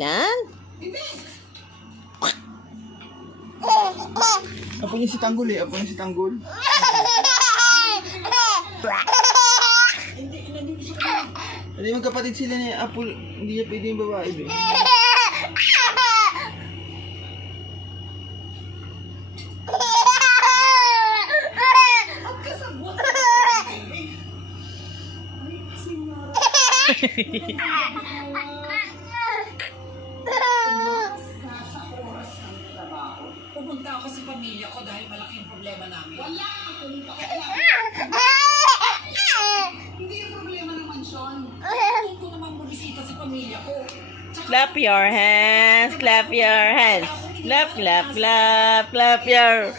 dahilan? Apo niya si Tanggol eh. Apo niya si Tanggol. Hindi magkapatid sila ni Apo. Hindi niya pwede yung babae doon. Pumunta ako sa pamilya ko dahil malaking problema namin. Wala! Pumunta ko Hindi yung problema naman, Sean. Kung ko naman bumisita sa pamilya ko. Clap your hands, clap your hands. Clap, clap, clap, clap your